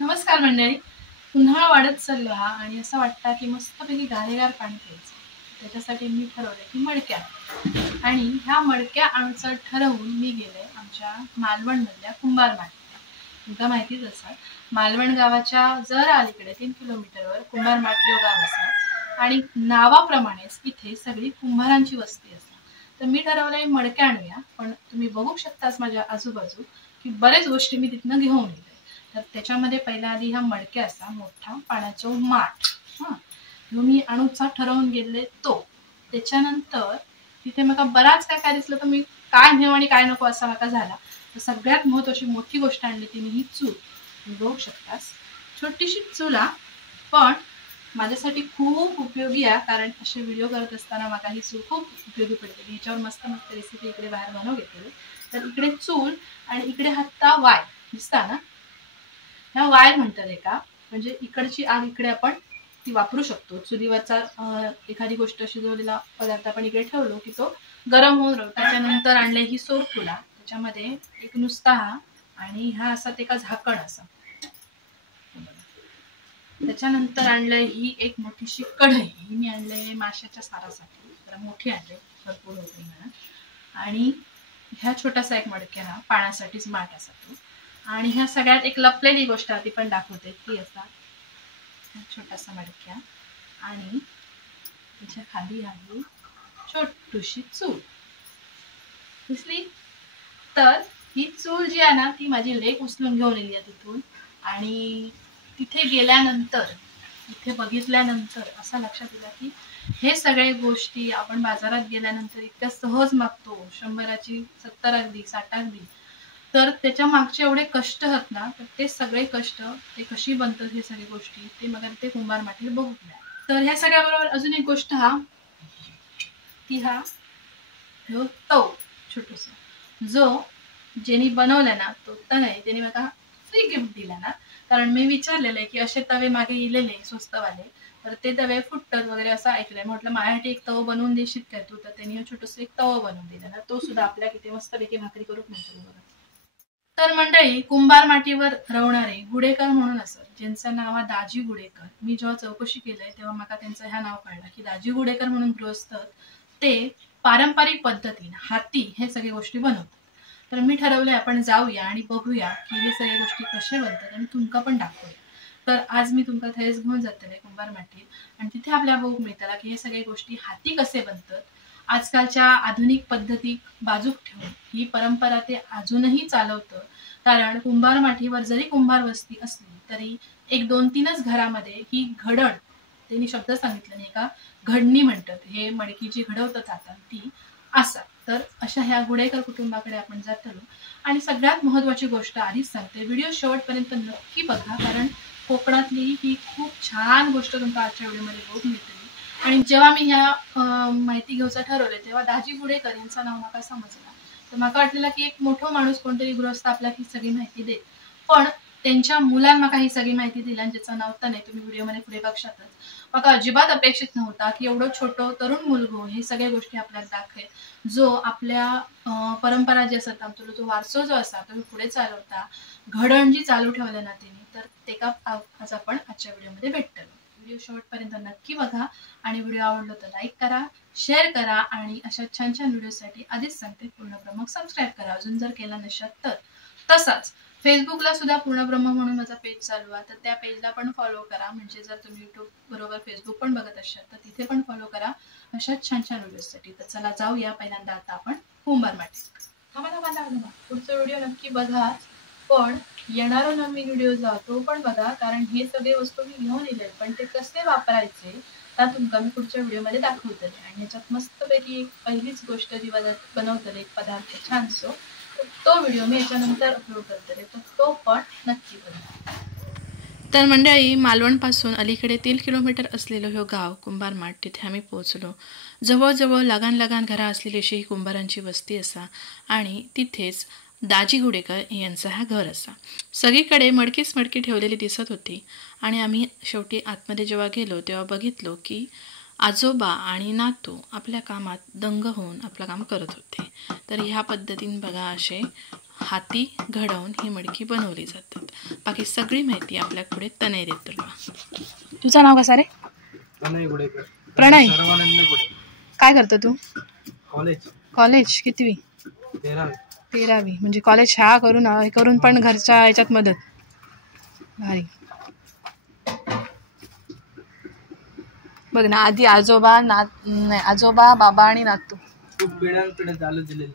नमस्कार मंडळी. उन्हाळा वाढत चालला आणि असं वाटतं की मस्तपैकी गारेगार पाणी प्यायचं. त्याच्यासाठी मी ठरवलं की मडक्या, आणि ह्या मडक्या आणायचं ठरवून मी गेले आमच्या मालवणमधल्या कुंभार माटीला. तुमका माहितीच असेल, मालवण गावाच्या जरा अलीकडे 3 किलोमीटरवर कुंभार माटी हे गाव असा आणि नावाप्रमाणेच इथे सगळी कुंभारांची वस्ती असते. तर मी ठरवलंय मडक्या आणूया, पण तुम्ही बघू शकताच माझ्या आजूबाजू की बरेच गोष्टी मी तिथनं घेऊन येते. तर त्याच्यामध्ये पहिला आधी ह्या मडक्या असा मोठा पाण्याचा माठ, हा जो मी आणूचा ठरवून गेले तो. त्याच्यानंतर तिथे मला बराच काय काय दिसलं, तर मी काय नेऊ आणि काय नको असा मला झाला. तर सगळ्यात महत्वाची मोठी गोष्ट आणली ती मी ही चूल. तुम्ही बघू शकतास, छोटीशी चूला, पण माझ्यासाठी खूप उपयोगी आहे, कारण असे व्हिडिओ करत असताना मला ही चूल खूप उपयोगी पडते. ह्याच्यावर मस्त मस्त रेसिपी इकडे बाहेर बनवू घेतली. तर इकडे चूल आणि इकडे हाता वाय दिसता ना, ह्या वायर म्हणतात एका, म्हणजे इकडची आग इकडे आपण ती वापरू शकतो. चुलीवरचा एखादी गोष्ट शिजवलेला पदार्थ आपण इकडे ठेवलो की तो गरम होऊन राहतो. त्याच्यानंतर आणले ही सोरफुला, त्याच्यामध्ये एक नुसता हा आणि हा असा एका झाकण असा. त्याच्यानंतर आणलंय ही एक मोठीशी कढई. ही मी आणलंय माशाच्या सारासाठी, जरा मोठी आणले, भरपूर होते म्हणून. आणि ह्या छोटासा एक मडक्या हा पाण्यासाठीच माठ असा तो. आणि ह्या सगळ्यात एक लपलेली गोष्ट ती पण दाखवते ती असा छोटासा मडक्या, आणि त्याच्या खाली आहे छोटूशी चूल. दिसली? तर ही चूल जी आहे ना, ती माझी लेक उचलून घेऊन येली आहे तिथून. आणि तिथे गेल्यानंतर, इथे बघितल्यानंतर असं लक्षात येईल की हे सगळे गोष्टी आपण बाजारात गेल्यानंतर इतक्या सहज मागतो, 100ची 70 अगदी 60 अगदी, तर त्याच्या मागचे एवढे कष्ट आहेत ना, तर ते सगळे कष्ट ते कशी बनतात हे सगळी गोष्टी ते मग ते कुंभार माटी बघूया. तर ह्या सगळ्याबरोबर अजून एक गोष्ट हा ती हा तव छोटूस, जो ज्यांनी बनवला ना, तो नाही त्याने मला फ्री गिफ्ट दिला ना, कारण मी विचारलेलं आहे की असे तवे मागे इलेले स्वस्तवाले, तर ते तवे फुटतात वगैरे असं ऐकलंय. म्हटलं माझ्यासाठी एक तव बनवून देशील काय तू, तर त्यांनी छोटस एक तव बनवून दिला ना, तो सुद्धा आपल्या किती मस्तपैकी भाकरी करून म्हणतो बघा. तर मंडळी, कुंभार माटीवर रवणारे गुडेकर म्हणून असत, ज्यांचं नाव आहे दाजी गुडेकर. मी जेव्हा चौकशी केलंय तेव्हा मला त्यांचं ह्या नाव कळलं की दाजी गुडेकर म्हणून गृहस्थ ते पारंपरिक पद्धतीने हाती हे सगळे गोष्टी बनवतात. तर मी ठरवलंय आपण जाऊया आणि बघूया की हे सगळ्या गोष्टी कशा बनतात आणि तुमका पण दाखवूया. तर आज मी तुमका थेस घेऊन जाते कुंभार माटी, आणि तिथे आपल्या बघू मिळतात की हे सगळे गोष्टी हाती कसे बनतात. आजकालच्या आधुनिक पद्धती बाजूक ठेवून ही परंपरा ते अजूनही चालवतं. कारण कुंभार माठीवर जरी कुंभार वस्ती असली तरी एक 2-3च घरामध्ये ही घडण, त्यांनी शब्द सांगितलं नाही का, घडणी म्हणतात, हे मडकी जी घडवतात हातात ती असा. तर अशा ह्या गुडेकर कुटुंबाकडे आपण जात आलो. आणि सगळ्यात महत्वाची गोष्ट आधीच सांगते, व्हिडिओ शेवटपर्यंत नक्की बघा, कारण कोकणातली ही खूप छान गोष्ट तुमका आजच्या व्हिडिओमध्ये बघून मिळते. आणि जेव्हा मी ह्या माहिती घ्यायचं ठरवले तेव्हा दाजी गुडेकर यांचं नाव मला समजलं. तर मला वाटलेलं की एक मोठं माणूस कोणतरी गृहस्थ आपल्याला ही सगळी माहिती दे, पण त्यांच्या मुलांना काही सगळी माहिती दिली, आणि ज्याचं नाव तर नाही, तुम्ही व्हिडिओमध्ये पुढे बघशातच. मग अजिबात अपेक्षित नव्हता की एवढं छोटं तरुण मुलगो हे सगळ्या गोष्टी आपल्याला दाखवेल, जो आपल्या परंपरा जी असतात, आमचा जो वारसो जो असा तुम्ही पुढे चालवता, घडण जी चालू ठेवल्या ना त्यांनी, तर ते का आज आपण आजच्या व्हिडिओमध्ये भेटतो. व्हिडिओ शेवटपर्यंत नक्की बघा, आणि व्हिडिओ आवडला तर लाईक करा, शेअर करा, आणि अशा छान छान व्हिडिओसाठी आधीच सांगते पूर्णब्रह्म सबस्क्राईब करा अजून जर केला नसेल तर. तसाच फेसबुकला सुद्धा पूर्णब्रह्म म्हणून माझा पेज चालू आहे, तर त्या पेजला पण फॉलो करा, म्हणजे जर तुम्ही युट्यूब बरोबर फेसबुक पण बघत असाल तर तिथे पण फॉलो करा अशा छान छान व्हिडिओसाठी. तर चला जाऊया पहिल्यांदा आता आपण कुंभार माटी. पुढचा व्हिडिओ नक्की बघा, पण येणारा नवीन व्हिडिओ तो पण बघा, कारण हे सगळे वस्तू मी घेऊन येले, पण ते कसे वापरायचे त्या तुमका मी पुढच्या व्हिडिओमध्ये दाखवतले. आणि ह्याच्यात मस्तपैकी एक पहिलीच गोष्ट जी बनवतले एक पदार्थ छानसो, तो व्हिडिओ मी याच्यानंतर अपलोड करतले, तर तो पण नक्की बघा. तर मंडळी, मालवणपासून अलीकडे 3 किलोमीटर असलेलं हे गाव कुंभारमाठ, तिथे आम्ही पोहोचलो. जवळजवळ लगान लगान घरा असलेली अशी ही कुंभारांची वस्ती असा, आणि तिथेच दाजी गुडेकर यांचा हा घर असा. सगळीकडे मडकीच मडकी ठेवलेली दिसत होती. आणि आम्ही शेवटी आतमध्ये जेव्हा गेलो तेव्हा बघितलो की आजोबा आणि नातू आपल्या कामात दंग होऊन आपलं काम करत होते. तर ह्या पद्धतीने बघा असे हाती घडवून ही मडकी बनवली जातात. बाकी सगळी माहिती आपल्या पुढे तनय देतो. तुझं नाव कसं रे? प्रणय. काय करतो तू? कॉलेज कितवी? 13वी. म्हणजे कॉलेज ह्या करून पण घरच्या ह्याच्यात मदत. भारी. बघ ना, आधी आजोबा बाबा आणि नातू खूप पिढ्यानपिढ्या चालू दिलेलं.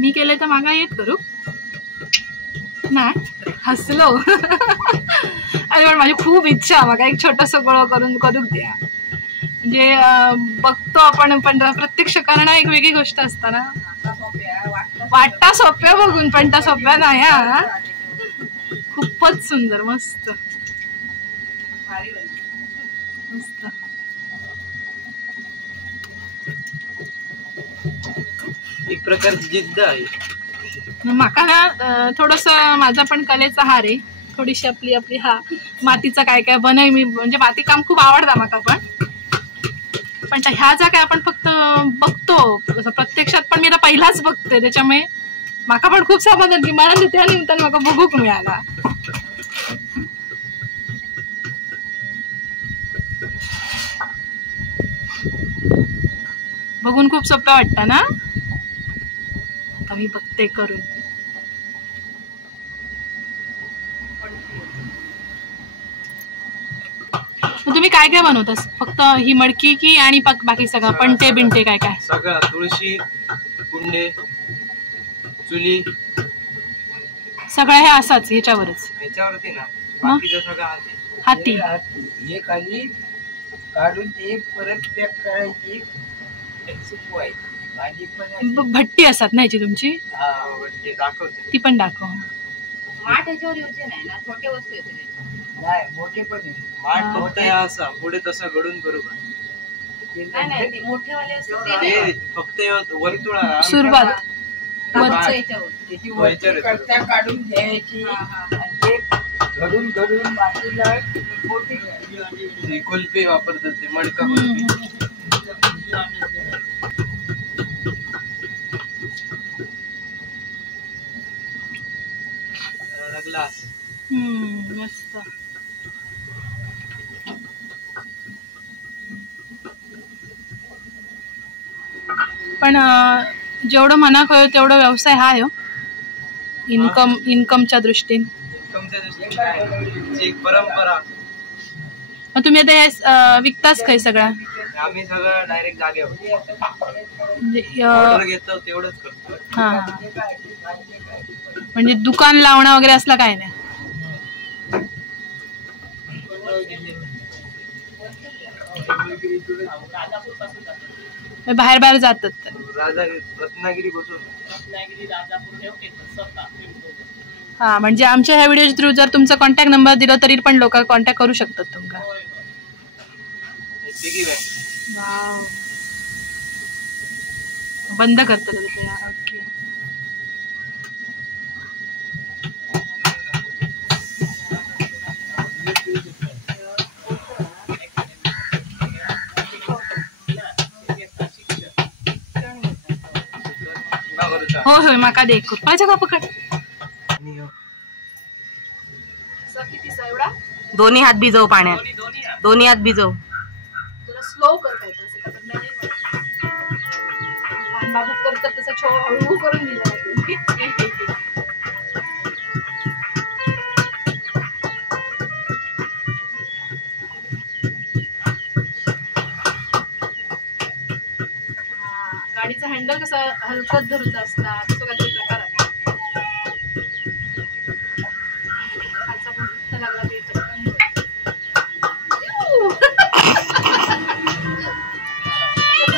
मी केले तर मागा येत करू नाही हसलो. अरे पण माझी खूप इच्छा मागा एक छोटस गोळ करून द्या. म्हणजे बघतो आपण पण प्रत्यक्ष करणं एक वेगळी गोष्ट असता ना. वाटता सोप्या बघून पण त्या सोप्या नाही. हा खूपच सुंदर. मस्त मस्त. एक प्रकारची जिद्द आहे. माका ना थोडस माझा पण कलेचा हार आहे. थोडीशी आपली मातीचं काय बनय मी. म्हणजे माती काम खूप आवडतं माका पण ह्या जा काय आपण फक्त बघतो प्रत्यक्षात पण मी आता पहिलाच बघते. त्याच्यामुळे माका पण खूप समाधान की मला त्या निमित्ताने माका बघूक मिळाला. बघून खूप सोपं वाटतं ना. मी बघते करून. तुम्ही काय काय बनवतास? फक्त ही मडकी की आणि बाकी सगळं पणते बिंटे काय काय सगळं? तुळशी, कुंडे, चुली सगळं हे असाच ह्याच्यावरच? ह्याच्यावरती ना. बाकीचं सगळं हाती. हे खाली काढून ते परत पॅक करायची. भट्टी असतात ना याची तुमची? ती पण दाखव. माठ याच्यावर योजना नाही ना. छोटे वस्तू येते नाही, मोठे पण आहे. माठ फक्त असा पुढे तसं घडून बरोबर. नाही ते मोठेवाले असतात ते फक्त वर्तुळा सुरुवात काढून घ्यायची. घडून मातीला कुल्फी वापरतात ते. मडका कुल्फी. ग्लास. मस्त. पण जेवढं मना कळ तेवढं व्यवसाय हा हो. इन्कमच्या दृष्टीने एक परंपरा. मग तुम्ही आता हे विकताच काय सगळं? आम्ही सगळं डायरेक्ट जागेवर घेतो तेवढंच करतो. हा म्हणजे दुकान लावणं वगैरे असलं काय नाही? बाहेर जातात. रत्नागिरी पासून हा म्हणजे आमच्या ह्या व्हिडिओ थ्रू जर तुमचा कॉन्टॅक्ट नंबर दिला तरी पण लोक कॉन्टॅक्ट करू शकतात तुमका. वाव. बंद करतात. ओके. होय माका दे. माझ्या का पकड. दोन्ही हात भिजव पाण्यात. दोन्ही हात भिजव. स्लो करता येतं. बाबू करतात तसं हळू करून दिलं. गाडीचं हँडल कसं हलकत धरून असता तसं काहीतरी प्रकार आहे. खालचा पण लागला की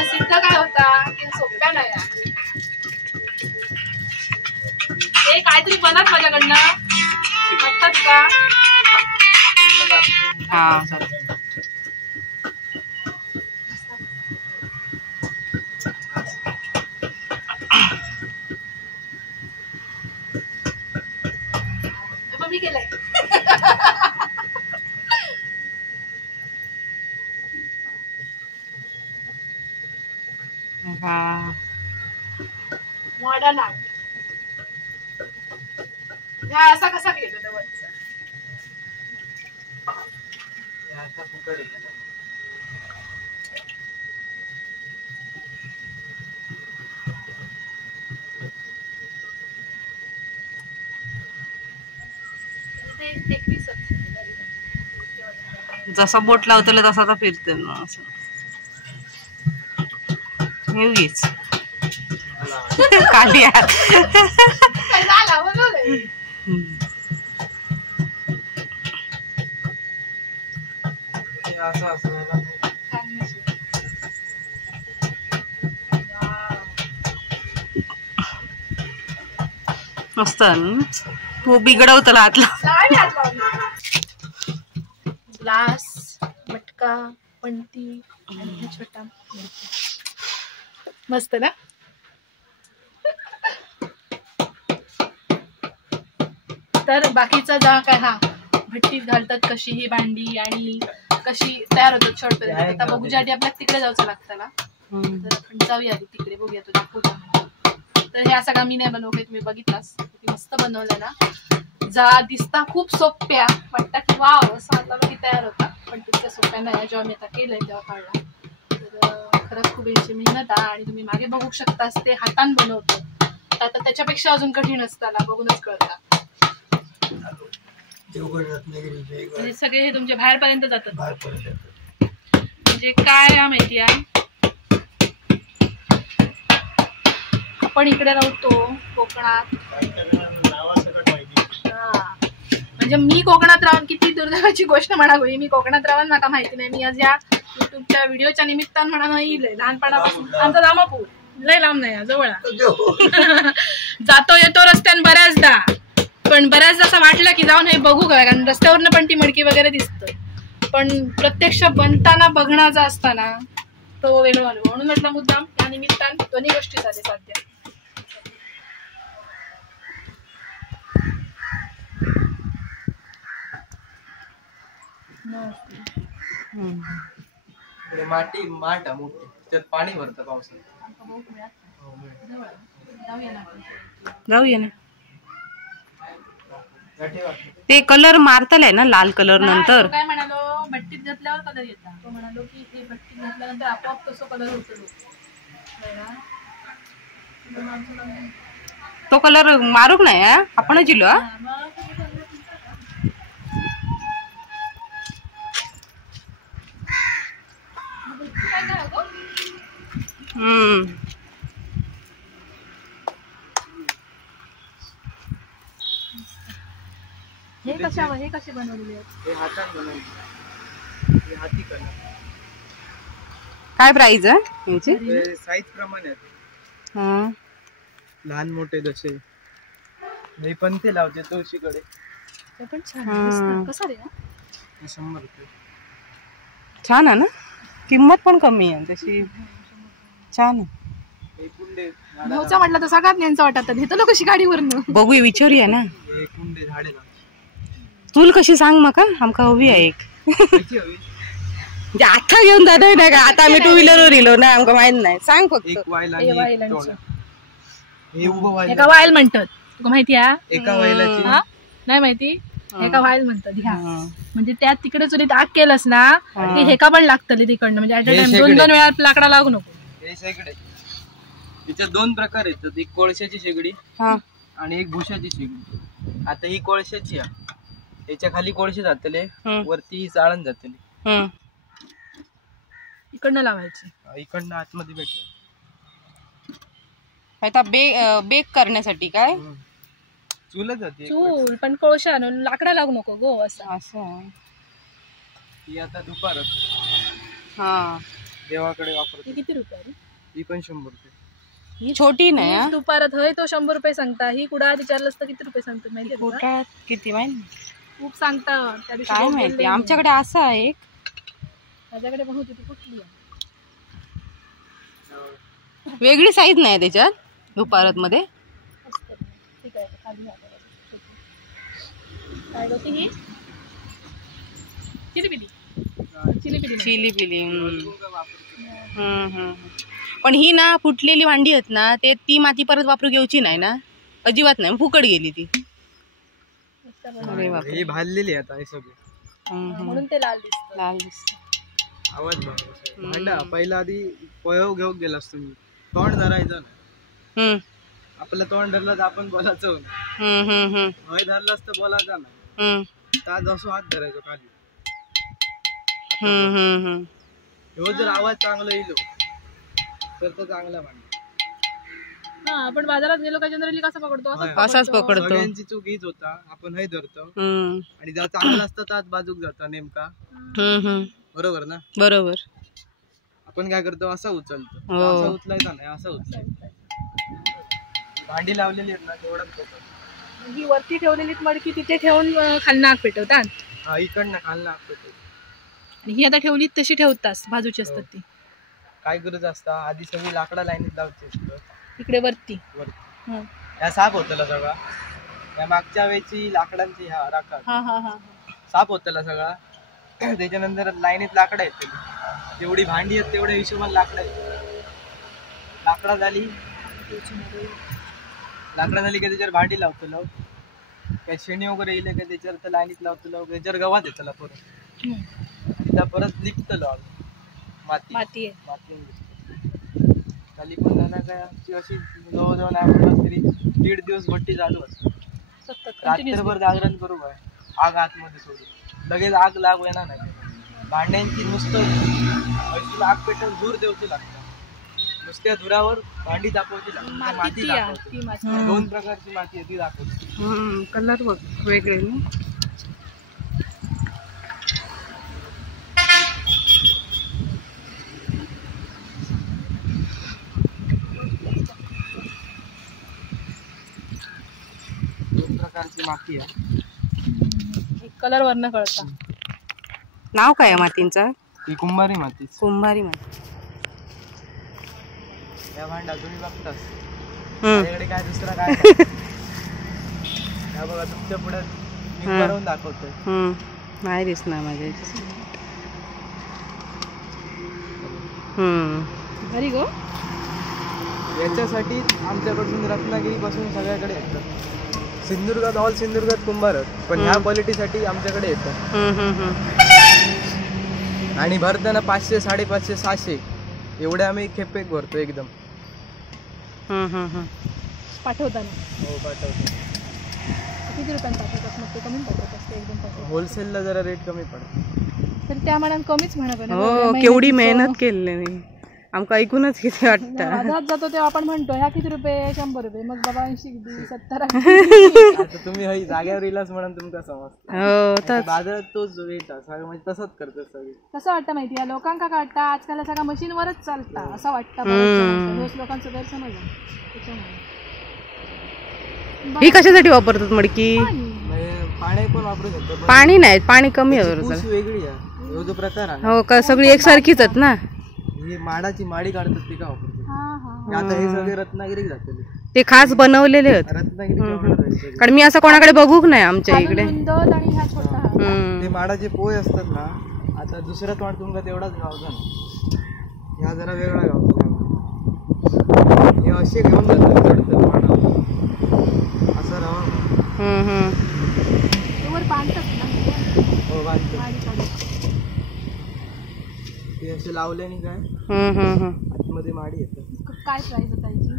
सिद्ध काय होता की सोप्या नाही हे काहीतरी बनत माझ्याकडनं वाटतात का? हा मी केलंय हा मॉडर्न आर्ट हा असा कसा केलं तर वरचा आता फुकट आहे. ते टेक्निक जसा बोट लावतले तसा तर फिरते ना असं येऊच खाली काय झाला बनवलंय असं असं मस्त तू बिघडवतला हातला ग्लास मटका पणती आणि हा छोटा मस्त ना. तर बाकीचा जा काय हा भट्टीत घालतात कशी ही भांडी आणि कशी तयार होतात शॉर्टपर्यंत. आता बघूच्यासाठी आपल्याला तिकडे जायचं लागतं ना तर आपण जाऊया आधी तिकडे बघूया तो दाखवतो. तर हे असं का मी नाही बनवलंय तुम्ही बघितलास किती मस्त बनवलं ना. जा दिसता खूप सोप्या वाटतं की वाव असं आता बघी तयार होता पण तितक्या सोप्या नाही. जेव्हा मी आता केलंय तेव्हा काढला तर खरंच खूप याची मेहनत आहे आणि तुम्ही मागे बघू शकता ते हातान बनवतो आता त्याच्यापेक्षा अजून कठीण असताना बघूनच कळता. म्हणजे सगळे हे तुमच्या बाहेरपर्यंत जातात म्हणजे काय माहिती आहे आपण इकडे राहतो कोकणात म्हणजे मी कोकणात राहून किती दुर्दैवाची गोष्ट म्हणा होई मी कोकणात राहून नका माहिती नाही. मी आज या युट्यूबच्या व्हिडिओच्या निमित्तानं म्हणा येईल लहानपणापासून आमचा दामापूर लय लांब नाही जवळ जातो येतो रस्त्यान बऱ्याचदा पण बऱ्याचदा असं वाटलं की जाऊन हे बघू का कारण रस्त्यावरनं पण ती मडकी वगैरे दिसतं पण प्रत्यक्ष बनताना बघण्याचा असताना तो वेगळा अनुभव म्हणून म्हटलं मुद्दाम या निमित्तानं दोन्ही गोष्टी झाले साध्य. माठ मोठी त्यात पाणी भरतं पावसात. जाऊया ना ते कलर मारतलाय ना लाल कलर नंतर काय म्हणालो भट्टीत घातल्यावर कलर येतात तो म्हणालो की हे भट्टीत घातल्यानंतर आपोआप तसं कलर होतो तो कलर मारूक नाही आपणच इलो हे कसे बनवलेले आहेत? हे हातात बनवले हे हाती कला. काय प्राइस आहे यांची? साईज प्रमाणे हां लहान मोठे जसे मी पण ते लावते तुळशीकडे ते पण छान दिसतात. कसं रे 100 रुपये. छान आहे ना किंमत पण कमी आहे तशी छान आहे. हे कुंडे भाऊचा म्हटलं तर सगळ्यात यांचं वाटत घेतो लोक कशी गाडीवरनं बघूया विचारूया ना. हे कुंडे झाडे लावते. तुला कशी सांग मका आमका हवी आहे एक कशी हवी म्हणजे आता घेऊन जातोय ना का आता आम्ही 2 व्हीलरवर इलो ना आमका माहित नाही सांग फक्त. एक वाईल आणि वाईल एक टोळा. हे उभं वाईल एका वाईल म्हणतात तुला माहिती आहे एका वाईलाची नाही माहिती हेका वाईल म्हणतात ह्या म्हणजे त्यात तिकडे चुलीत आग केलंस ना ते हेका पण लागतले तिकडनं म्हणजे ऍट अ टाइम 2 वेळा लाकडा लागू नको. हे शेगडे तिच्यात 2 प्रकार आहेत एक कोळशाची शेगडी आणि एक भुशाची शेगडी. आता ही कोळशाची आहे याच्या खाली कोळशे जातले वरती चाळण जातली इकडनं लावायची इकडनं आतमध्ये भेटेल. आता बेक करण्यासाठी काय चूलच होती चूल पण कोळशा आणून लाकडा लागू नको गो असं. असं ही आता दुपारच हा देवाकडे वापरतो. ही किती रुपये रे? ही पण 100 रुपये. ही छोटी नाही हा? दुपारात हय तो 100 रुपये सांगता. ही कुडाळात विचारलंस तर किती रुपये सांगतो माहिती आहे का? किती माहिती खूप सांगता त्या दिवशी काय बोलले माहिती. मी. आमच्याकडे असं आहे एक माझ्याकडे पण होती ती कुठली आहे? वेगळी साईज नाही त्याच्यात दुपारत मध्ये. असतं. ठीक आहे खाली घालायला. काय होती ही चिली पिली चिली पिली. पण ही ना फुटलेली भांडी आहेत ना ते ती माती परत वापरू घ्यायची नाही ना अजिबात नाही. फुकट गेली ती. अरे बापरे. ही भाजलेली आता हे सगळे म्हणून ते लाल दिसतं. लाल दिसत. आवाज भांडा पहिला आधी पयव घेऊन गेलास तुम्ही तोंड धरायचं ना. आपलं तोंड धरलं तर आपण बोलायचं हय धरलास तर बोलायचा नाही. तास असो हात धरायचो खाली. ह्यो जर आवाज चांगला येलो तर तो चांगला भांडा. हा आपण बाजारात गेलो का जनरली कसा पकडतो असाच पकडतो. सगळ्यांची चूक हीच होता. आपण हय धरतो आणि जर चांगला असतं तर बाजूक जाता नेमका. बरोबर ना. बरोबर. आपण काय करतो असं उचलतो. असं उचलायचा नाही असं उचलायचं. भांडी लावलेली आहेत ना तेवढंच. ही वरती ठेवलेली मडकी तिथे ठेवून खालना आग पेटवतात. हा इकडनं खालना आग पेटवतो. आणि ही आता ठेवली तशी ठेवतास बाजूची असतात ती. काय गरज असता आधी सगळी लाकडा लाईनीत लावते इकडे वरती. या साप होतला सगळा. या मागच्या वेळची लाकडांची ह्या राखा साप होतला सगळा. त्याच्यानंतर लाईनीत लाकडा येते. जेवढी भांडी आहेत तेवढ्या हिशोबाने लाकडा येते. लाकडा झाली की त्याच्यावर भांडी लावतो. काय शेणी वगैरे येईल का त्याच्यावर लाईनीत लावतो. त्याच्यावर गव्हात येतला परत. आणि परत निघतलो माती खाली पण जाणार काय अशी जवळजवळ नाही तरी 1.5 दिवस भट्टी चालू असते. रात्रभर जागरण करू काय आग आतमध्ये सोडू लगेच आग लागू येणार नाही. भांड्यांची नुसतं आग पेटून धूर देऊची लागतं. नुसत्या धुरावर भांडी दाखवायची लागते. माती दाखवते. 2 प्रकारची माती आहे ती दाखवते. कलर बघ वेगळे. माती कलर वरनं कळतं. नाव काय आहे मातींचं? ही कुंभारी माती. कुंभारी माती. या भांडा तुम्ही बघतास माझ्याकडे काय दुसरा काय या बघा तुमच्या पुढे मी बनवून दाखवतोय. नाही दिसणार माझ्या घरी गो. याच्यासाठी आमच्याकडून रत्नागिरी पासून सगळ्याकडे येतात. सिंधुदुर्गात ऑल सिंधुदुर्गात कुंभार पण ह्या क्वालिटीसाठी आमच्याकडे येतात. आणि भरताना 500, 550, 600 एवढे आम्ही खेपेक भरतो एकदम. पाठवताना हो पाठवतो. किती रुपयांनी पाठवतात मग ते कमी पाठवत असते एकदम. होलसेलला जरा रेट कमी पडतो. तर त्या मॅडम कमीच म्हणा. हो केवढी मेहनत केली. आमका ऐकूनच किती वाटतं. बाजारात जातो तेव्हा आपण म्हणतो ह्या किती रुपये 100 रुपये मग बाबा 80 70. तुम्ही हई जाग्यावर इलाच म्हणून तुमका समजतं. बाजारात तोच रेट म्हणजे तसंच करतात सगळे. कसं वाटतं माहिती आहे लोकांका का वाटतं आजकाल सगळं मशीनवरच चालतं असं वाटतं. लोकांचं गैरसमज आहे. ही कशासाठी वापरतात मडकी? पाणी पण वापरू शकतो. पाणी नाही पाणी कमी वेगळी आहे जो प्रकार आहे. हो सगळी एकसारखीच आहेत ना. ही माडाची माडी काढतात ती का वापरतात. आता हे सगळे रत्नागिरी जाते. ते खास बनवलेले आहेत रत्नागिरी. कारण मी असं कोणाकडे बघूक नाही आमच्या इकडे. ते माडाचे पोय असतात ना. आता दुसऱ्या तोंड तुमका तेवढाच गावचा ना. ह्या जरा वेगळा गावचा. हे असे घेऊन जातात चढतात माडावर असं राहा. हो बांधतात. ते असे लावल्याने काय आतमध्ये माडी येतात. काय प्राइस होता याची?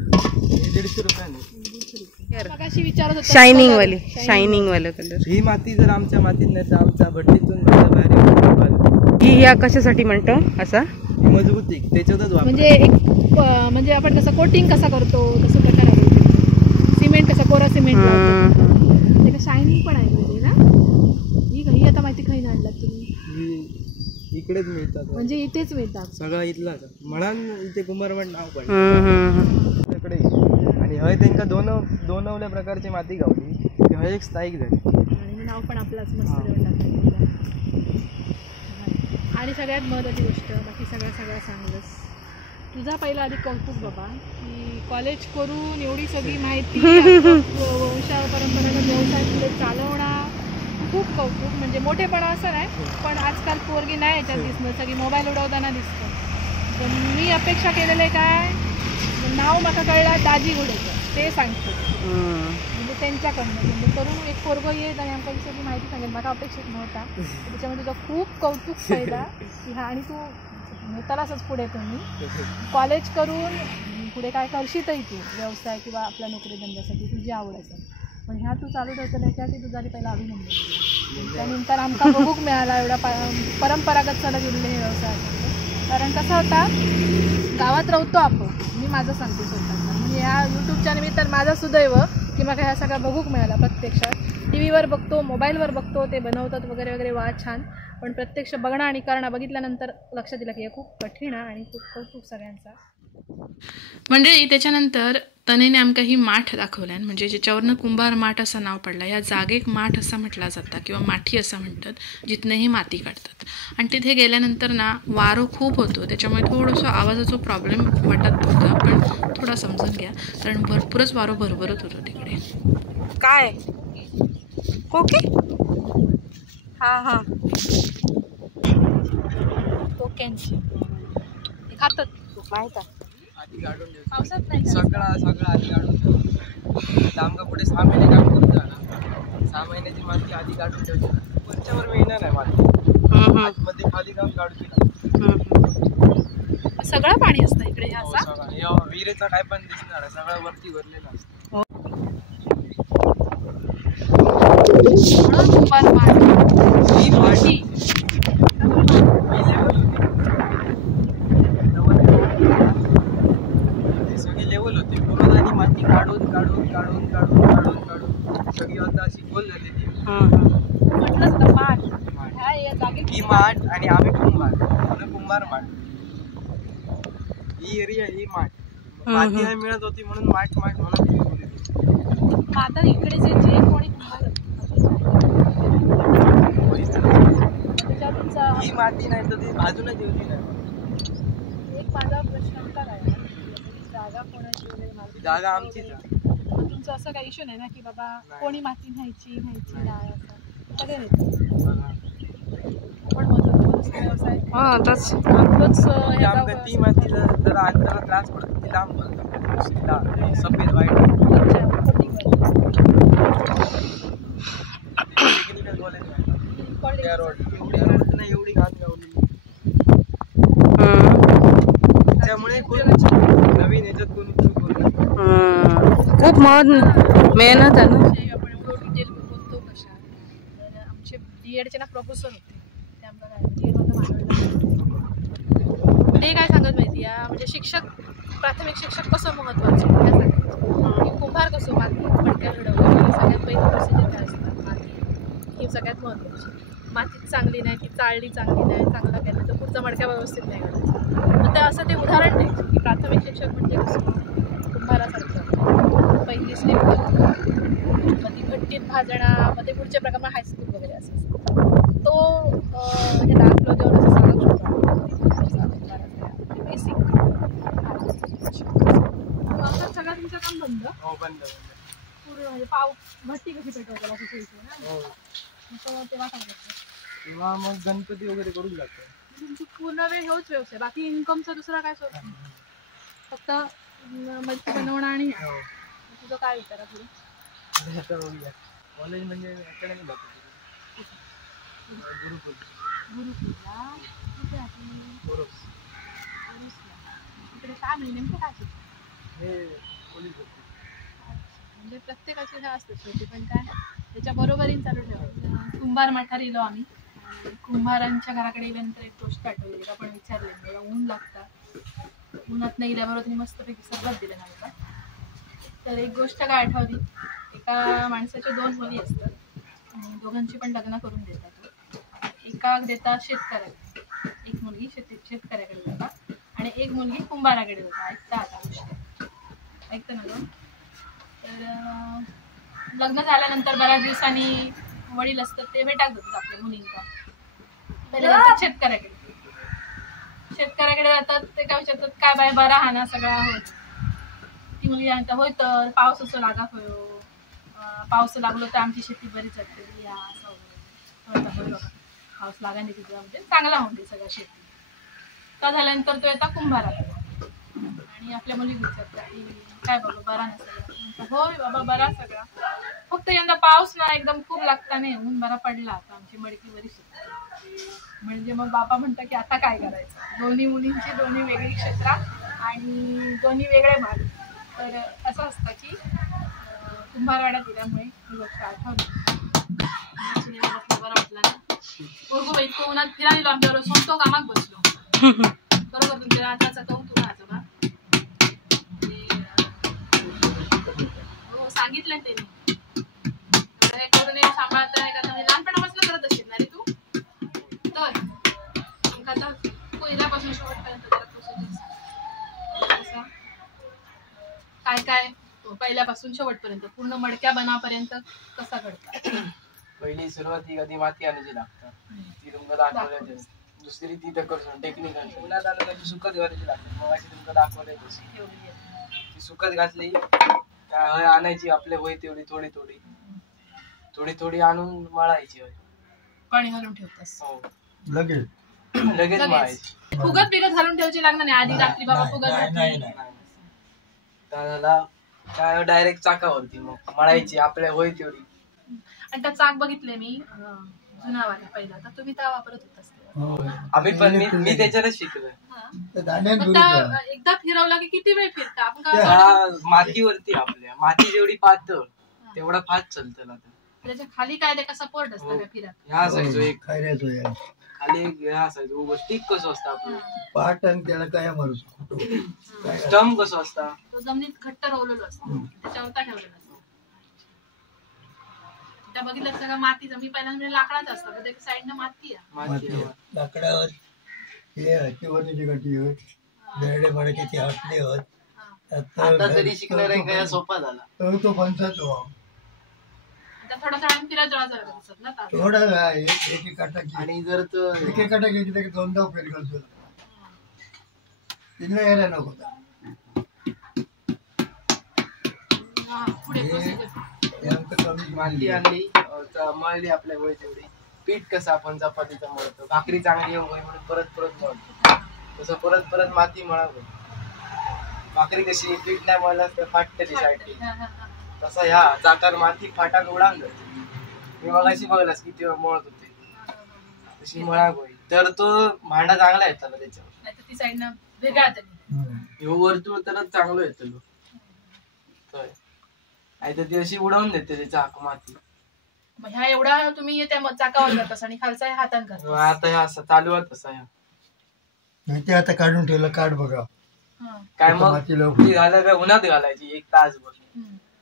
150 रुपयाने. मगाशी विचारत होता शायनिंग वाले कलर. ही माती जर आमच्या मातीत नाही तर आमच्या भट्टीतून बाहेर ही या कशासाठी म्हणतो असा? मजबूती त्याच्यातच म्हणजे एक म्हणजे आपण कसं कोटिंग कसा करतो तसं प्रकार आहे. सिमेंट कसं कोरा सिमेंट लावतो त्याला शायनिंग पण आहे ना. ही आता माहिती खाई आणलात तुम्ही? इकडेच मिळतात म्हणजे इथेच मिळतात सगळं इथला म्हणून इथे कुंभारमठ नाव पडलं तिकडे. आणि हय त्यांका दोनवल्या प्रकारची माती गावली हय एक स्थायिक झाली आणि नाव पण आपलाच मस्त. आणि सगळ्यात महत्त्वाची गोष्ट बाकी सगळं सांगलंस तुझा पहिला आधी कौतुक बाबा की कॉलेज करून एवढी सगळी माहिती वंशा परंपरागत व्यवसाय पुढे चालवणार खूप कौतुक. म्हणजे मोठेपणा असं नाही पण आजकाल पोरगी नाही याच्यात दिसणं सगळी मोबाईल उडवताना दिसतं. तर मी अपेक्षा केलेलं काय नाव मला कळलं दाजी घोडेकर ते सांगतो म्हणजे त्यांच्याकडनं म्हणजे करून एक पोरगं येत आणि आमच्या विषयी माहिती सांगेल मला अपेक्षित नव्हता. त्याच्यामध्ये तुझा खूप कौतुक फायदा की हा आणि तू नेतालाच पुढे तुम्ही कॉलेज करून पुढे काय करशीलही तू व्यवसाय किंवा आपल्या नोकरी धंद्यासाठी तुझी आवड असेल पण ह्या तू चालू ठेवतो याच्यासाठी तुझा पहिला अभिनंदन. त्यानंतर आमका बघूक मिळाला एवढा परंपरागत चालत गेलेले हे व्यवसाय. कारण कसं होता गावात राहतो आपण मी माझं सांगते स्वतःचा म्हणजे ह्या यूट्यूबच्या निमित्तानं माझा सुदैव की मला ह्या सगळ्या बघूक मिळाला. प्रत्यक्षात टी व्हीवर बघतो मोबाईलवर बघतो ते बनवतात वगैरे वगैरे वा छान पण प्रत्यक्ष बघणं आणि करणं बघितल्यानंतर लक्षात दिलं की हे खूप कठीण आहे आणि खूप कौतुक सगळ्यांचा. म्हणजे त्याच्यानंतर तनेने आमका ही माठ दाखवल्यान म्हणजे ज्याच्यावरनं कुंभार माठ असं नाव पडलं. या जागेक माठ असा म्हटला जाता किंवा माठी असं म्हणतात जिथनंही माती काढतात. आणि तिथे गेल्यानंतर ना वारो खूप होतो त्याच्यामुळे थोडंसं आवाजाचा प्रॉब्लेम वाटत होता पण थोडा समजून घ्या कारण भरपूरच वारो भरभरत होतो तिकडे. काय कोके हा कोक्यांची खातात माहित आहे आधी काढून ठेवतो पावसात नाही सगळं आधी काढून ठेवतो. आमका पुढे 6 महिने काम करून जाणार 6 महिन्याची माती आधी काढून ठेवतो वरच्यावर मिळणार आहे माती आतमध्ये खाली जाऊन काढून सगळं पाणी असतं इकडे विहिरीचा काय पण दिसणार आहे सगळं वरती भरलेलं असतं. सगळी लेवल होती पूर्ण आणि माती काढून सगळी आता अशी गोल झालेली ही माठ आणि आम्ही कुंभार माठ ही एरिया ही माठ माती मिळत होती म्हणून माठ म्हणून आता इकडे जे कोणी ही माती नाही तर ती बाजूला जेवली नाही. एक माझा प्रश्न होता काय जागा कोणाची वगैरे जागा आमचीच आहे. तुमचं असं काही इश्यू नाही ना की बाबा कोणी माती न्यायची नाही असं सगळे नेतात पण व्यवसाय ती माती जरा अंतराला त्रास पडतो ती लांब सफेद वाईट टेक्निकल कॉलेज रोड नाही एवढी घाण गावली त्यामुळे नवीन याच्यात कोणी खूप मेहनत आहे ना. आपण एवढं डिटेल बोलतो कशा आमचे DEDचे ना प्रोफेसर होते ते आम्हाला ते काय सांगत माहिती आहे म्हणजे शिक्षक प्राथमिक शिक्षक कसं महत्त्वाचं काय सांगायचं कुंभार कसं माती मडक्या घडवलं सगळ्यात पहिली प्रोसिजर काय असतात माती ही सगळ्यात महत्त्वाची. माती चांगली नाही ती चाळली चांगली नाही चांगला केलं तर पुढचा मडक्या व्यवस्थित नाही घडायचा. तर ते असं ते उदाहरण द्यायचं की प्राथमिक शिक्षक म्हणजे कसं कुंभारासारखं पहिली स्टेप मग ती भट्टीत भाजणं मग ते पुढच्या प्रकारे हायस्कूल वगैरे असं तो हे दाखलो देऊन असं सांगू शकतो बेसिक. सगळं तुमचं काम बंद पूर्ण म्हणजे भट्टी कशी पेटवतात असं सोयीचं ना तेव्हा सांगितलं तेव्हा मग गणपती वगैरे करून जातो. तुमची पूर्ण वेळ हेच व्यवसाय बाकी इन्कमचा दुसरा काय सोर्स नाही फक्त मच्छी बनवणं आणि तुझं काय विचार पुढे कॉलेज म्हणजे अकॅडमी गुरुकुलला इकडे काय म्हणजे नेमकं काय हे पोलीस म्हणजे प्रत्येकाची हे असतं शेवटी पण काय त्याच्या बरोबरीने चालू ठेवायचं. कुंभार माठार इलो आम्ही कुंभारांच्या घराकडे गेल्यानंतर एक गोष्ट आठवली, आपण विचारले मला ऊन लागतं, उन्हात नाही गेल्याबरोबर त्यांनी मस्तपैकी सगळं दिलं नव्हता. तर एक गोष्ट काय आठवली, एका माणसाच्या 2 मुली असतात आणि दोघांची पण लग्न करून देतात. एका देतात शेतकऱ्याकडे, एक मुलगी शेतकऱ्याकडे जातात आणि एक मुलगी कुंभाराकडे जातात. ऐकता आता गोष्ट ऐकतं ना ग. तर लग्न झाल्यानंतर बऱ्याच दिवसांनी वडील असतात ते भेटाक जातात आपल्या मुलींचा. पहिले जातात शेतकऱ्याकडे जातात. ते काय विचारतात, काय बाय बरा हा ना सगळा होत. ती मुलगी सांगता, होय तर पाऊस असो लागा होयो, पाऊस लागलो तर आमची शेती बरी जाते या असं वगैरे. होय बाबा पाऊस लागा नाही तिथं म्हणजे चांगला होऊन दे सगळं शेती. का झाल्यानंतर तो येतात कुंभाराकडे आणि आपल्या मुली विचारतात की काय बाबा बरा ना सगळं. होय बाबा बरा सगळा, फक्त यंदा पाऊस ना एकदम खूप लागता नाही, ऊन बरा पडला आता आमची मडकी बरी शेती. म्हणजे मग बाबा म्हणतात की आता काय करायचं. दोन्ही मुलींची दोन्ही वेगळी क्षेत्र आणि दोन्ही वेगळे भाग. तर असं असतं की कुंभारवाडा दिल्यामुळे ही गोष्ट आठवली. बरं वाटलं ना. पोरगो इतकं उन्हात फिरायला गेलो आमच्यावर सोमतो कामात बसलो. बरोबर तुमच्या आताचा कौतुक आजोबा हो सांगितलं त्यांनी. हे करून सांभाळता नाही का लहानपणापासून करत असेल ना रे तू. तर आता पहिल्यापासून शेवटपर्यंत काय काय पहिल्यापासून शेवटपर्यंत पूर्ण मडक्या बनापर्यंत कसा करतात. पहिली सुरुवाती कधी माती आणायची लागतात, ती तुमका दाखवल्या. दुसरी ती तर टेक्निकल उन्हात आलं तर सुकत घालायची लागतात. मग अशी तुमका दाखवलंय तशी ती सुकत घातली काय आणायची आपल्या वय तेवढी थोडी थोडी थोडी थोडी आणून मळायची. पाणी घालून ठेवतास. हो लगेच लगेच मळायची. फुगत बिगत घालून ठेवायची लागणार नाही आधी रात्री बाबा फुगत नाही त्याला काय डायरेक्ट चाकावरती मग मळायची आपल्या वय तेवढी. आणि त्या चाक बघितले मी जुनावाला पहिला तर तुम्ही त्या वापरत होतास. आम्ही पण मी त्याच्यातच शिकलोय. एकदा फिरवला की किती वेळ फिरता आपण. मातीवरती आपल्या माती जेवढी पातळ तेवढा फास्ट चालतं आता. त्याच्या खाली काय त्याचा सपोर्ट असतं का फिरत. ह्या असायचो एक खायला खाली एक ह्या असायचो उभं स्टिक कसं असतं आपलं पाट आणि त्याला काय मारू स्टंप कसं असतं तो जमिनीत घट्ट रोवलेलो असतो त्याच्यावर ठेवलेला असतो. त्या बघितलं सगळं मातीचं मी पहिल्यांदा लाकडाचं असतं पण एक साईडनं माती आहे. लाकडावर हे वरची गटी होत बेरडे मडक्याचे हातले होत. आता तरी शिकणार आहे काय सोपा झाला तो पंचायतो थोडा थोडा फिरत राहत ना थोडा एक एक टाकी आणि जर तो एक एक टाकी की 2-2 फेर करतो तिला यायला नको माती आणली मळली आपल्या वय तेवढी. पीठ कसं आपण चपातीचं मळतो भाकरी चांगली होय म्हणून परत परत मळतो तसं परत परत माती मळावं. भाकरी कशी पीठ नाही मळलं तर फाटते साईड तसा ह्या चाकार माती फाटात उडान जाते. मी मगाशी बघलास किती मळत होते तशी मळावं तर तो भांडा चांगला येतो ना त्याच्यावर. ती साईडनं वेगळा वर्तुळ तरच चांगलं येतं नाही तर ती अशी उडवून देते त्याचा हाक माती. ह्या एवढा तुम्ही त्या चाकावर करतास आणि खालचा हातात करता. आता ह्या असं चालू तसा ह्या ते आता काढून ठेवलं काढ बघा काय मग झालं काय उन्हात घालायची 1 तासभर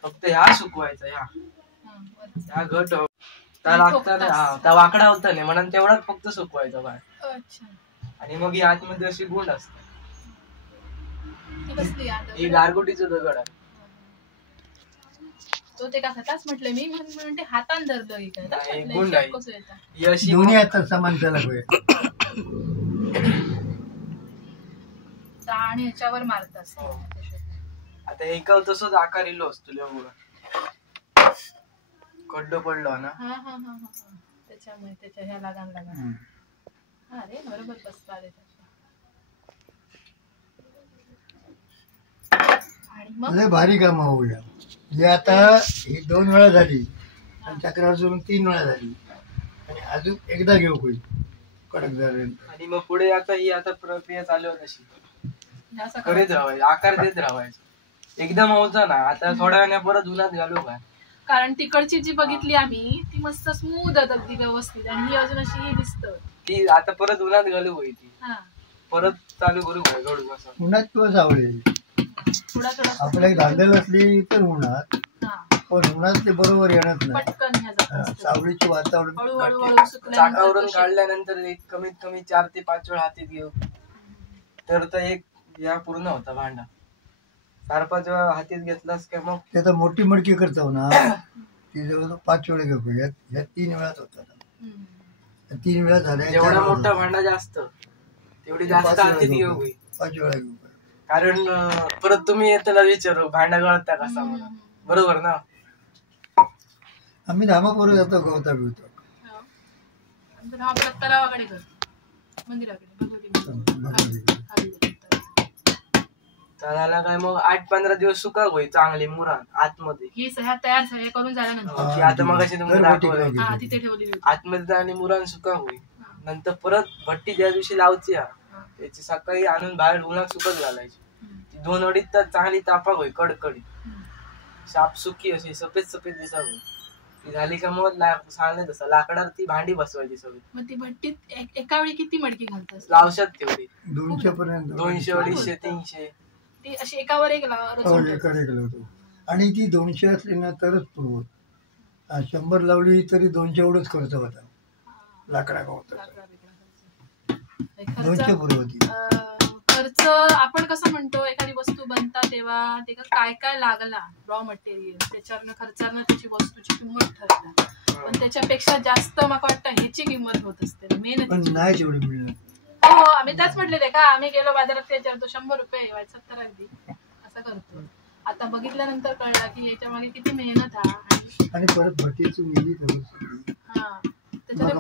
फक्त ह्या सुकवायचा ह्या घट त्या लागतात त्या वाकडा होता नाही म्हणून तेवढाच फक्त सुकवायचा बाहेर. आणि मग ही आतमध्ये अशी गुंड असते ही गारगोटीचं दगड आहे. तो ते का खाताच म्हटलं मी म्हणून ते हातान धरलं गुंड आहे दोन्ही हातात समान त्याला आणि ह्याच्यावर मारतात. आता हे का तसंच आकार इलो असतो खड्डो पडलो ना त्याच्यामुळे त्याच्या ह्या लागान अरे बरोबर बसता आणि मग भारी काम होऊया. हे आता ही 2 वेळा झाली आणि तक्रार सोडून 3 वेळा झाली आणि अजून एकदा घेऊ होईल कडक झाले. आणि मग पुढे आता ही आता प्रक्रिया चालू आहे तशी करीत राहायचं आकार देत राहायचं एकदम होता ना. आता थोड्या वेळाने परत उन्हात घालू काय कारण तिकडची जी बघितली आम्ही ती मस्त स्मूथ आहे अगदी व्यवस्थित आणि ही अजून अशी ही दिसत ती आता परत उन्हात घालू होई ती परत चालू करू घडू असं उन्हात किंवा सावळे थोडा थोडा आपल्या धांदल असली तर उन्हात पण उन्हात ते बरोबर येणार नाही पटकन ह्या जातात. सावळीचे वातावरण हळूहळू चाकावरून काढल्यानंतर एक कमीत कमी 4 ते 5 वेळा हातीत घेऊ तर एक या पूर्ण होता भांडा 4-5 वेळा हातीत घेतलास की मग ते तर मोठी मडकी करतो ना ती जवळ 5 वेळा घेऊ या 3 वेळात होता 3 वेळा झाल्या जेवढा मोठा भांडा जास्त तेवढी जास्त हातीत घेऊ 5 वेळा घेऊ कारण परत तुम्ही त्याला विचारू भांडा गळता कसा म्हणून बरोबर ना आम्ही धामापूर जातो गवता बिवतो तलावाकडे त्याला काय मग 8-15 दिवस सुका होई चांगली मुरान आतमध्ये ही सह्या तयार सह्या करून झाल्यानंतर आता मग तिथे ठेवली आतमध्ये आणि मुरान सुका होई नंतर परत भट्टी ज्या दिवशी लावची त्याची सकाळी आणून बाहेर उन्हात सुकत घालायची 2-2.5 तास चांगली तापा होई कडकडी साप सुकी अशी सफेद सफेद दिसावी ती झाली का मग सांगले तसं लाकडावर ती भांडी बसवायची सगळी मग ती भट्टीत एका वेळी किती मडकी घालतात लावशात तेवढी 200 पर्यंत 200-250-300 ती अशी एकावर एक आणि ती 200 असली ना तरच पुरवत 100 लावली तरी 200 एवढंच खर्च होता लाकडा गवत 200 पुरवती खर्च आपण कसं म्हणतो एखादी वस्तू बनता तेव्हा ते काय काय लागला रॉ मटेरियल त्याच्यावरनं खर्चानं त्याची वस्तूची किंमत ठरते पण त्याच्यापेक्षा जास्त मला वाटतं ह्याची किंमत होत असते मेन नाही तेवढी मिळणार हो आम्ही त्याच म्हटलेले का आम्ही गेलो बाजारात त्याच्यावर 100 रुपये 70 अगदी असं करतो आता बघितल्यानंतर कळलं की याच्या मागे किती मेहनत आणि परत भट्टीची गेली त्याच्यात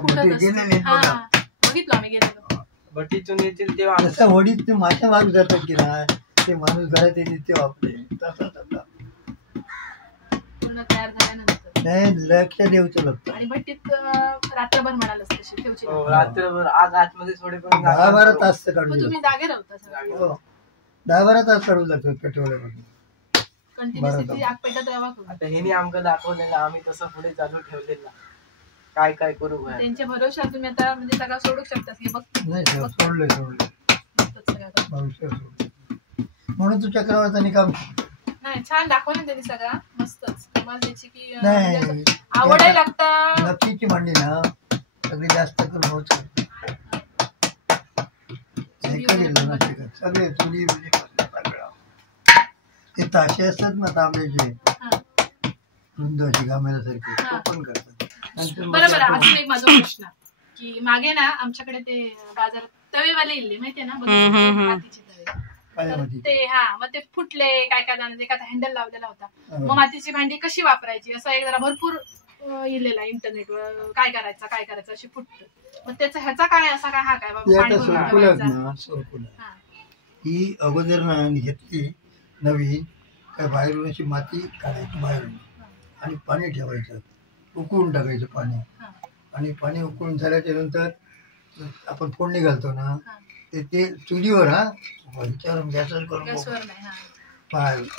बघितलं आम्ही गेलेलो भट्टीतून येतील तेव्हा जसा वडीत माझ्या माग जातात की नाही ते माणूस घरात येईल ते वापरे तसा पूर्ण तयार झाल्यानंतर नाही लक्ष द्यायचं लागतं आणि भट्टीत रात्रभर म्हणाल ठेवची रात्रभर आग आतमध्ये थोडे पण 10-12 तास काढू तुम्ही जागे राहता 10-12 तास काढू लागतात पेट्रोलमध्ये कंटिन्युअसली आग पेटत राहावा आता हेनी आमका दाखवलेलं आम्ही तसं पुढे चालू ठेवलेला काय काय करू त्यांच्या भरोशावर तुम्ही आता म्हणजे सगळं सोडू शकता की बघ नाही सोडलं म्हणून तू चक्रवातानी काम नाही छान दाखवलं त्यांनी सगळा मस्तच कमाल त्याची की नाही आवडायला लागता नक्कीची भांडी ना सगळी जास्त करून होत सगळे चुली ते ताशे असतात ना तांब्याचे रुंद अशी घामेल्यासारखे पण करतात बरोबर अजून एक माझा प्रश्न की मागे ना आमच्याकडे ते बाजारात तवेवाले इल्ले माहितीये ना मातीचे तवे ते मग ते फुटले काय जाणं एखादा हँडल लावलेला होता मग मातीची भांडी कशी वापरायची असं एक जरा भरपूर इलेला इंटरनेटवर काय करायचं अशी फुटत मग त्याचा ह्याचा काय असा काय हा काय बाबा ही अगोदर ना घेतली नवीन काय बाहेरून अशी माती काढायची बाहेरून आणि पाणी ठेवायचं उकळून टाकायचं पाणी आणि पाणी उकळून झाल्याच्या नंतर आपण फोडणी घालतो ना ते चुलीवर विचार गॅसवर करून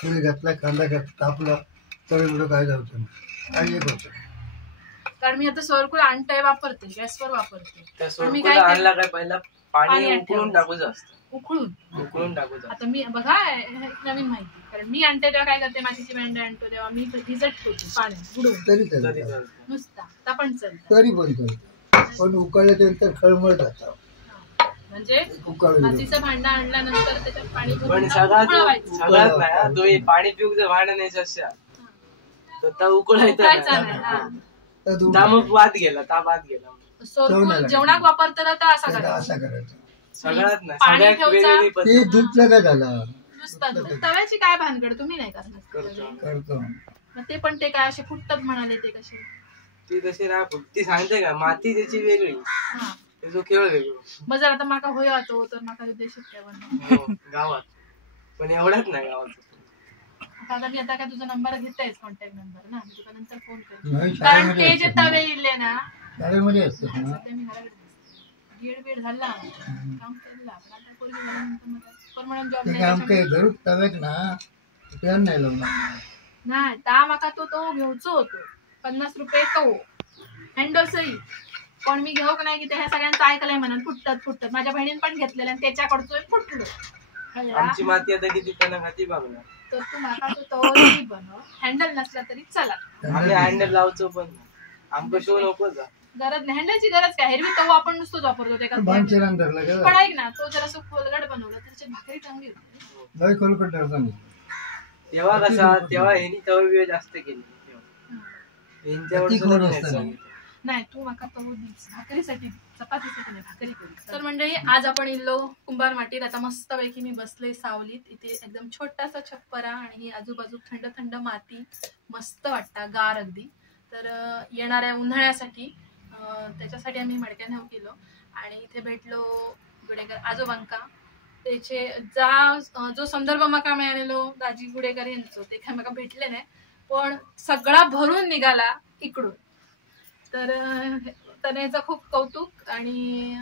तेल घातला कांदा तापला तळलं काय जायचं काय एक होतं कारण मी आता सोरकुळ आणताय वापरते गॅसवर वापरते आणला काय पहिला पाणी उकळून टाकूचं असतं उकळून टाकूचं आता मी बघा नवीन माहिती कारण मी आणते तेव्हा काय करते मातीची भांडी आणतो तेव्हा मी भिजत ठेवते पाण्यात बुडवून नुसता पण चालतं तरी पण उकळल्याच्या नंतर खळमळ जातं म्हणजे मातीचं भांडं आणल्यानंतर त्याच्यात पाणी पण सगळ्यात नाही तुम्ही पाणी पिऊचं भांडं नाही तर उकळायचं मग वाद गेला जेवणात वापरताना तर असा करायचं सगळ्यात नाही ते दूधचं काय झालं तव्याची काय भानगड तुम्ही नाही करतो मग ते पण ते काय असे फुटतात म्हणाले ते कसे ती तशी ना ती सांगते का माती त्याची वेगळी त्याचा खेळ वेगळो मग जर आता माका होय होतो तर माका देशात गावात पण एवढ्याच नाही गावात आता मी आता काय तुझा नंबर घेतायच कॉन्टॅक्ट नंबर ना मी तुला नंतर फोन करते कारण ते जे तवे इले ना शाळेमध्ये असतात ना मी गेड झाला काम केलं आपण आता पोरगी परमनंट जॉब काम काही घरून तवेक ना प्लॅन नाही लावणार नाही ता माका तो घेवचो होतो 50 रुपये तो हँडल सही पण मी घेऊक नाही की ह्या सगळ्यांचं ऐकलंय म्हणून फुटतात माझ्या बहिणीने पण घेतलेलं आणि त्याच्याकडचं फुटलो. आमची माती आता किती त्यांना खाती बघणार. तर तू माका तो बनव हँडल नसला तरी चला. आम्ही हँडल लावचो पण आमका तो नको जा. गरज नाही हँडलची गरज काय हेरवी तवा आपण नुसतोच वापरतो ते पण ऐक ना तो जरा खोलगड बनवलं त्याची भाकरी चांगली होती. तेव्हा कसा तेव्हा ह्यांनी तवा जास्त केली नाही तू माका तव भाकरीसाठी चपातीसाठी नाही भाकरी करू. तर मंडळी आज आपण इल्लो कुंभार माटीत. आता मस्त पैकी मी बसले सावलीत इथे एकदम छोटासा छप्परा आणि ही आजूबाजू थंड थंड माती मस्त वाटतं गार अगदी. तर येणाऱ्या उन्हाळ्यासाठी त्याच्यासाठी आम्ही मडक्या नेऊ केलो आणि इथे भेटलो गुडेकर आजोबांका. त्याचे जो संदर्भ म्हाका मिळालेलो दाजी गुडेकर यांचो ते काय म्हाका भेटले नाही पण सगळा भरून निघाला इकडून. तर याचं खूप कौतुक आणि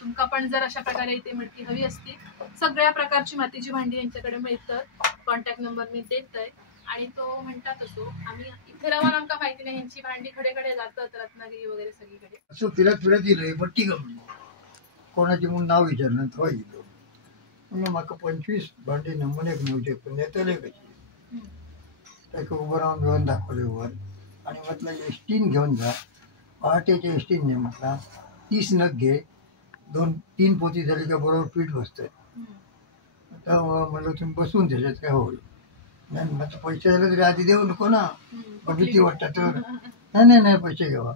तुमका पण जर अशा प्रकारे इथे मडकी हवी असती सगळ्या प्रकारची मातीची भांडी यांच्याकडे मिळतात. कॉन्टॅक्ट नंबर मी देत आहे आणि तो म्हणतात असो आम्ही इथे राहून आमका माहिती नाही यांची भांडी खडेकडे जातात रत्नागिरी वगैरे सगळीकडे. असं फिरत येईल बट्टी गमली कोणाचे म्हणून नाव विचारलं तेव्हा येतो म्हणून म्हाका 25 भांडी नमुने नेवचे पण नेतले कशी ताका उभं राहून घेऊन दाखवले वर आणि म्हटलं एसटीन घेऊन जा. पहाटेच्या एसटीन ने म्हटला 30 नग घे 2-3 पोती झाली का बरोबर पीठ बसतंय. आता म्हणलं तुम्ही बसून त्याच्यात काय होईल नाही मग पैसे झाले तरी आधी देऊ नको ना पण भीती वाटतं तर नाही पैसे घ्यावा.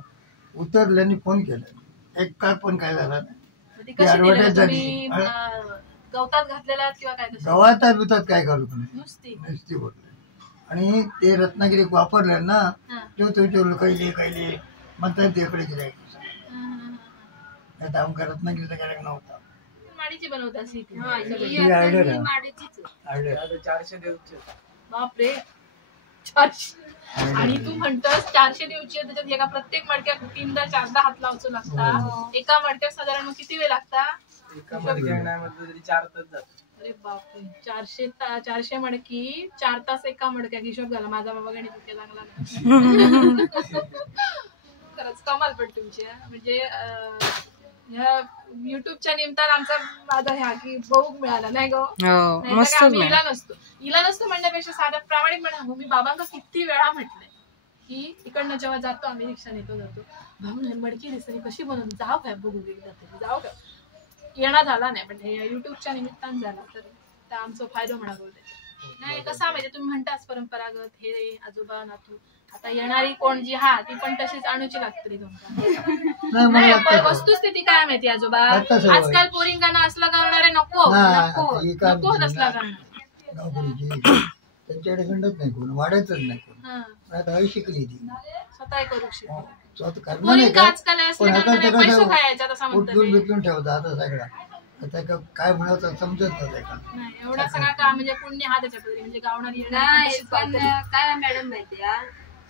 उतरल्याने फोन केला एक काळ पण काय झाला नाही ऍडव्हर्टाईज झाली. गवतात घातलेला किंवा काय गवतात बितात काय घालू नुसती बोलले आणि ते रत्नागिरी वापरले ना तो काही म्हणतात तिकडे गेले आता आमका रत्नागिरीचा कार्यक्रम नव्हता. माडीची बनवतात आयडिया 400 देऊचे बापरे 400 आणि तू म्हणतोस 400 देऊची त्याच्यात एका प्रत्येक मडक्यात 3-4 हात लावचो लागता. एका मडक्यात साधारण किती वेळ लागता? एका मडक्यात नाही म्हटलं तरी 4 तास जातात. अरे बापरे 400 मडकी 4 तास एका मडक्यात हिशोब झाला. माझा बाबा गणित इतके चांगला नाही. खरंच कमाल पण तुमची म्हणजे ह्या युट्यूबच्या निमित्तानं आमचा माझा ह्या की बघूक मिळाला नाही गो. इला नसतो म्हणण्यापेक्षा साधा प्रामाणिकपणे मी बाबांना किती वेळा म्हटलंय की इकडनं जेव्हा जातो आम्ही रिक्षा नेतो जातो भाऊ मडकी दिसली कशी बनवून जाऊ काय बघू जाऊ काय येणं झाला नाही पण हे युट्यूबच्या निमित्तानं झाला तर आमचा फायदा म्हणा बोलते. नाही कसा म्हणजे तुम्ही म्हणताच परंपरागत हे आजोबा नातू आता येणारी कोण जी ती पण तशीच आणूची लागते तुमका. वस्तुस्थिती काय माहिती आजोबा आजकाल पोरिंगांना असला करणारे नको असला करणार त्यांच्याकडे खंडत नाही कोण वाढतच नाही कोण आता शिकली ती स्वतः करू शकतो. बिकलून ठेवता आता सगळा आता काय म्हणायचं समजत नाही एवढा सगळा का म्हणजे पुण्य हा त्याच्या म्हणजे गावणारी नाही. पण काय मॅडम माहितीये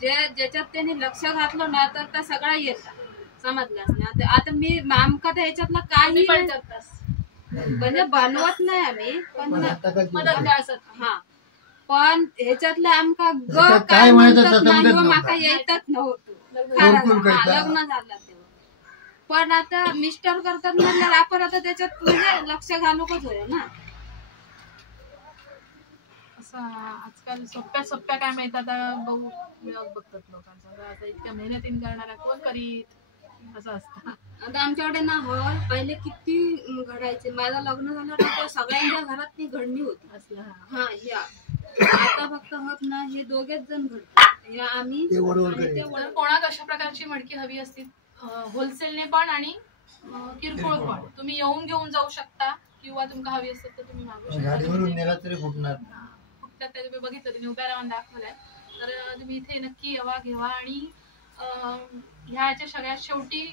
ज्याच्यात त्यांनी लक्ष घातलं ना तर त्या सगळ्या येतात समजलं ना. आता मी आमका तर ह्याच्यातलं काही म्हणजे बनवत नाही आम्ही पण हा पण ह्याच्यातलं आमका काय म्हणतात माका येतच नव्हतं लग्न झालं तेव्हा. पण आता मिस्टर करतात म्हणल्यावर आपण आता त्याच्यात म्हणजे लक्ष घालूकच होय ना. असं आजकाल सोप्या काय माहित आता बघू बघतात लोकांचा आता इतक्या मेहनतीने करणारा कोण करीत असं असतं. आता आमच्याकडे ना हॉल पहिले किती घडायचे. माझं लग्न झालं तर सगळ्यांच्या घरात ती घडणी होती असलं. हा या आता फक्त होत ना हे दोघेच जण घडतात. आम्ही कोणाक अशा प्रकारची मडकी हवी असती होलसेलने पण आणि किरकोळ पण तुम्ही येऊन घेऊन जाऊ शकता किंवा तुमका हवी असेल तर तुम्ही मागू शकता. तुम्ही बघितलं तुम्ही उभ्या राहून दाखवलंय तर तुम्ही इथे नक्की येवा घेवा आणि ह्याच्या सगळ्यात शेवटी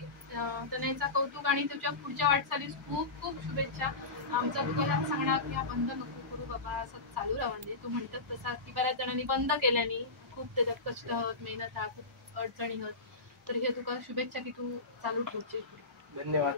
तनयचा कौतुक आणि तुझ्या पुढच्या वाटचालीस खूप खूप शुभेच्छा. आमचा तुला सांगणार की हा बंद नको करू बाबा असं चालू राहून तू म्हणतात तसा की बऱ्याच जणांनी बंद केल्याने खूप त्याच्यात कष्ट होत मेहनत हा खूप अडचणी होत तर हे तुका शुभेच्छा की तू चालू ठेवचे. धन्यवाद.